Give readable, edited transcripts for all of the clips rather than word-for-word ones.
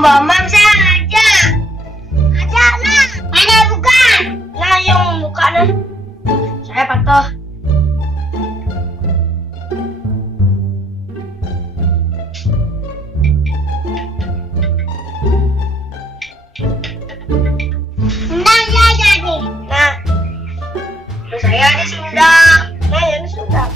mamam saja. Ada lah. Mana bukan? Nah yang bukan. Saya patuh. Nah ya jadi. Nah, saya di Sunda. Nah yang di Sunda.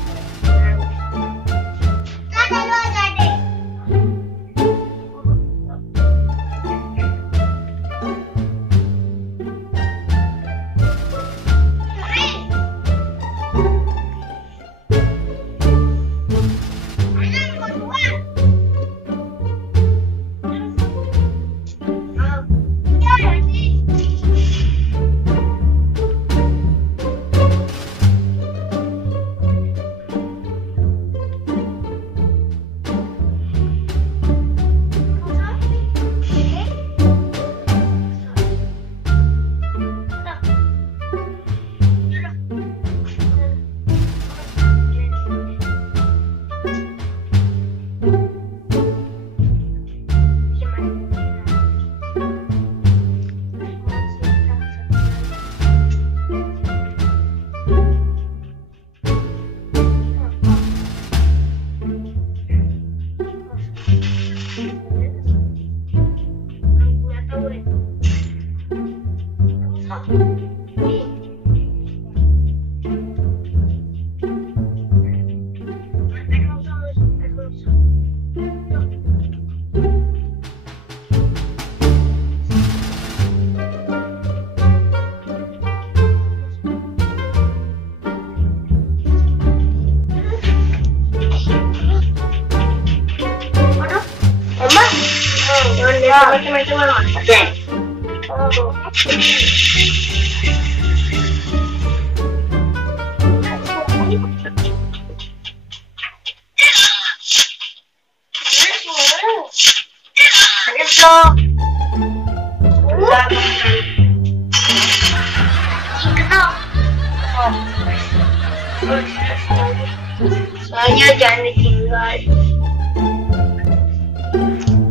Soalnya jangan ditinggal.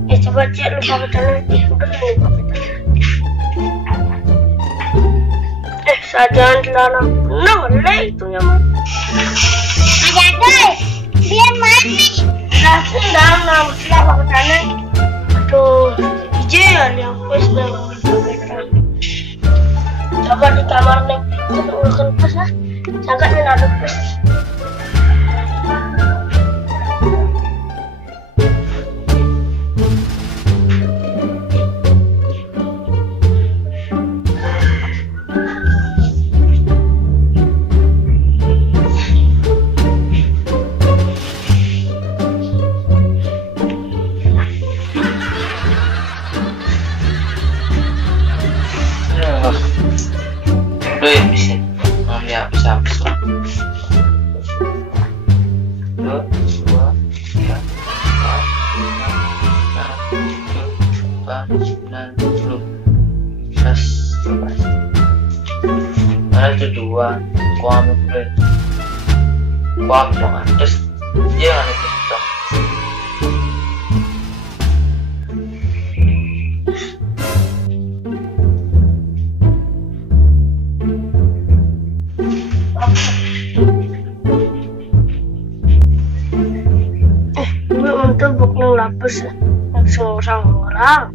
Ya coba cek lupa petanah. Udah lupa petanah. Sajian celana penuh itu ya mah. Ada deh. Dia mati. Nah sedang lupa petanah. Aduh, ijen yang pas dah. Coba di kamar nih. Kita urusan pas lah. Sangatnya ada pas. Itu dua kuam boleh kuam dong terus dia kan itu dong ini untuk buku lapis langsung orang.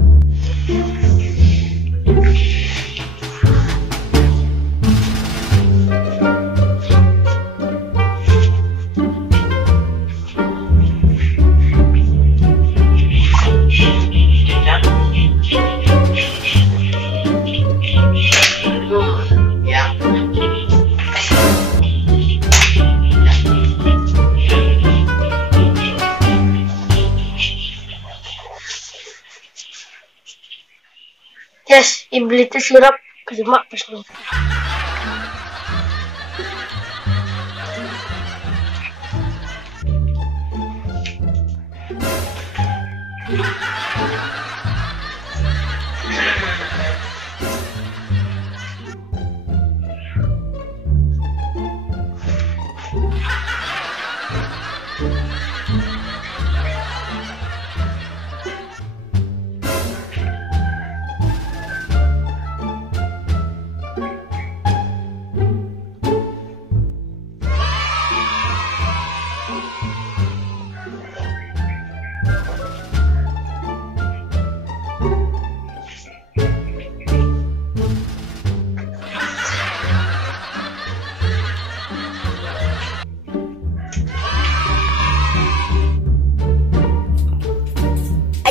Yes, iblis itu sirap kelima pesnya.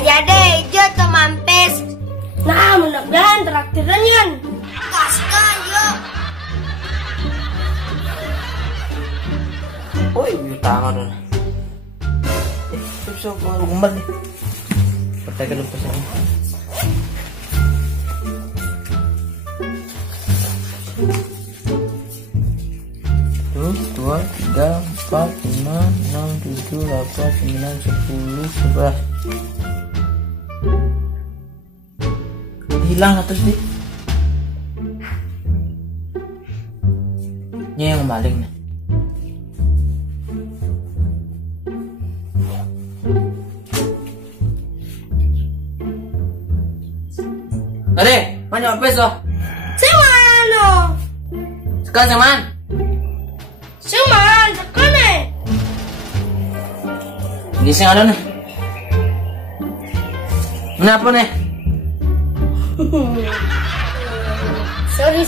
Ya deh, hijau atau mampes. Nah, mudah-mudahan traktiran yan. Kaskan, yuk. Uy, yung tanga nun. So, gumbal nih. Pertanyaan lupa sih. Tuh, 2, 3, 4, 5, 6, 7, 8, 9, 10, 11. Hilang atas deh. Ini yang maling nih. Ade, mana peso? Semano. Sekarang zaman. Seman, sekane. Gising ano nih? Kenapa nih? Sorry.